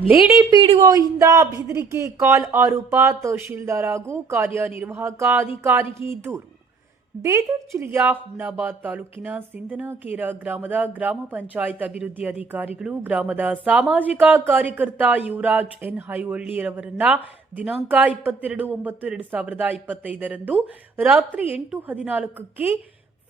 Lady ಪಿಡಿಒಯಿಂದ ಬೆದರಿಕೆ ಕಾಲ್ ಆರೋಪ, ತಹಶೀಲ್ದಾರ್ ಹಾಗೂ ಕಾರ್ಯನಿರ್ವಾಹಕ ಅಧಿಕಾರಿಗೆ ದೂರು. ಬೇದರ್ ಜಿಲ್ಲೆಯ ಹುಮ್ನಾಬಾದ್ ತಾಲೂಕಿನ ಸಿಂಧನಕೇರ ಗ್ರಾಮದ ಗ್ರಾಮ ಪಂಚಾಯತ್ ಅಭಿವೃದ್ಧಿ ಅಧಿಕಾರಿಗಳು, ಗ್ರಾಮದ ಸಾಮಾಜಿಕ ಕಾರ್ಯಕರ್ತ ಯುವರಾಜ್ ಎನ್. ಹೈವಳ್ಳಿರವರನ್ನ ದಿನಾಂಕ ಇಪ್ಪತ್ತೆರಡು ಒಂಬತ್ತು ಎರಡು ಸಾವಿರದ ಇಪ್ಪತ್ತೈದರಂದು ರಾತ್ರಿ ಎಂಟು ಹದಿನಾಲ್ಕಕ್ಕೆ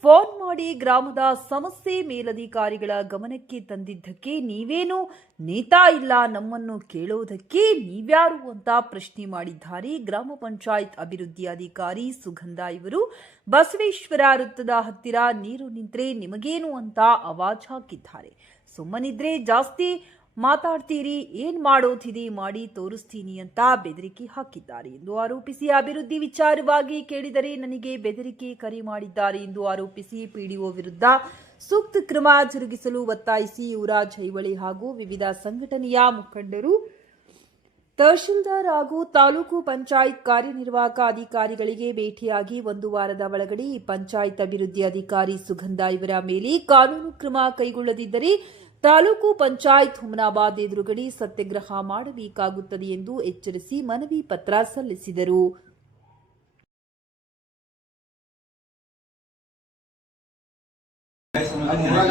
ಫೋನ್ ಮಾಡಿ ಗ್ರಾಮದ ಸಮಸ್ಯೆ ಮೇಲಧಿಕಾರಿಗಳ ಗಮನಕ್ಕೆ ತಂದಿದ್ದಕ್ಕೆ ನೀವೇನು ನೇತಾ ಇಲ್ಲ ನಮ್ಮನ್ನು ಕೇಳೋದಕ್ಕೆ ನೀವ್ಯಾರು ಅಂತ ಪ್ರಶ್ನೆ ಮಾಡಿದ್ದಾರೆ ಗ್ರಾಮ ಪಂಚಾಯತ್ ಅಭಿವೃದ್ಧಿ ಅಧಿಕಾರಿ ಸುಗಂಧ ಇವರು. ಬಸವೇಶ್ವರ ವೃತ್ತದ ಹತ್ತಿರ ನೀರು ನಿಂತರೆ ನಿಮಗೇನು ಅಂತ ಅವಾಜ್ ಹಾಕಿದ್ದಾರೆ. ಸುಮ್ಮನಿದ್ರೆ ಜಾಸ್ತಿ ಮಾತಾಡ್ತೀರಿ, ಏನ್ ಮಾಡೋತಿದೆ ಮಾಡಿ ತೋರಿಸ್ತೀನಿ ಅಂತ ಬೆದರಿಕೆ ಹಾಕಿದ್ದಾರೆ ಎಂದು ಆರೋಪಿಸಿ. ಅಭಿವೃದ್ಧಿ ವಿಚಾರವಾಗಿ ಕೇಳಿದರೆ ನನಗೆ ಬೆದರಿಕೆ ಕರೆ ಮಾಡಿದ್ದಾರೆ ಎಂದು ಆರೋಪಿಸಿ ಪಿಡಿಒ ವಿರುದ್ಧ ಸೂಕ್ತ ಕ್ರಮ ಜರುಗಿಸಲು ಒತ್ತಾಯಿಸಿ ಯುವರಾಜ್ ಹೈವಳಿ ಹಾಗೂ ವಿವಿಧ ಸಂಘಟನೆಯ ಮುಖಂಡರು, ತಹಶೀಲ್ದಾರ್ ಹಾಗೂ ತಾಲೂಕು ಪಂಚಾಯತ್ ಕಾರ್ಯನಿರ್ವಾಹಕ ಅಧಿಕಾರಿಗಳಿಗೆ ಭೇಟಿಯಾಗಿ ಒಂದು ವಾರದ ಒಳಗಡೆ ಪಂಚಾಯತ್ ಅಭಿವೃದ್ಧಿ ಅಧಿಕಾರಿ ಸುಗಂಧ ಇವರ ಮೇಲೆ ಕಾನೂನು ಕ್ರಮ ಕೈಗೊಳ್ಳದಿದ್ದರೆ ತಾಲೂಕು ಪಂಚಾಯತ್ ಹುಮನಾಬಾದ್ ಎದುರುಗಡೆ ಸತ್ಯಾಗ್ರಹ ಮಾಡಬೇಕಾಗುತ್ತದೆ ಎಂದು ಎಚ್ಚರಿಸಿ ಮನವಿ ಪತ್ರ ಸಲ್ಲಿಸಿದರು. ಇವಾಗ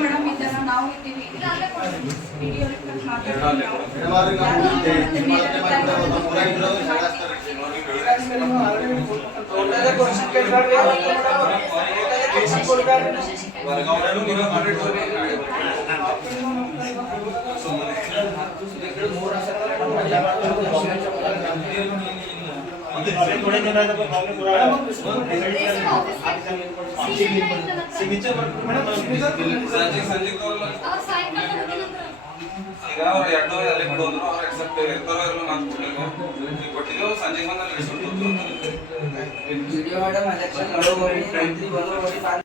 ಮೇಡಮ್ ಇದನ್ನ ನಾವು ಇದ್ದೀವಿ ವಿಡಿಯೋ ಸಂಜೆ ಈಗ ಅವ್ರು ಎರಡು ಸಾವಿರ ಅಲ್ಲಿ ಕೊಡೋದು ಅವ್ರು ಎಕ್ಸೆಪ್ಟ್ ಎರಡು ಸಾವಿರ ನಾನು ಕೊಡಬೇಕು ಈಗ ಕೊಟ್ಟಿದ್ದು ಸಂಜೆ ಬಂದ ವಿಡಿಯೋ ಮೇಡಮ್ ಎಲೆಕ್ಷನ್ ನಡುವರಿ ಮಂತ್ರಿ ಬರೋವರಿ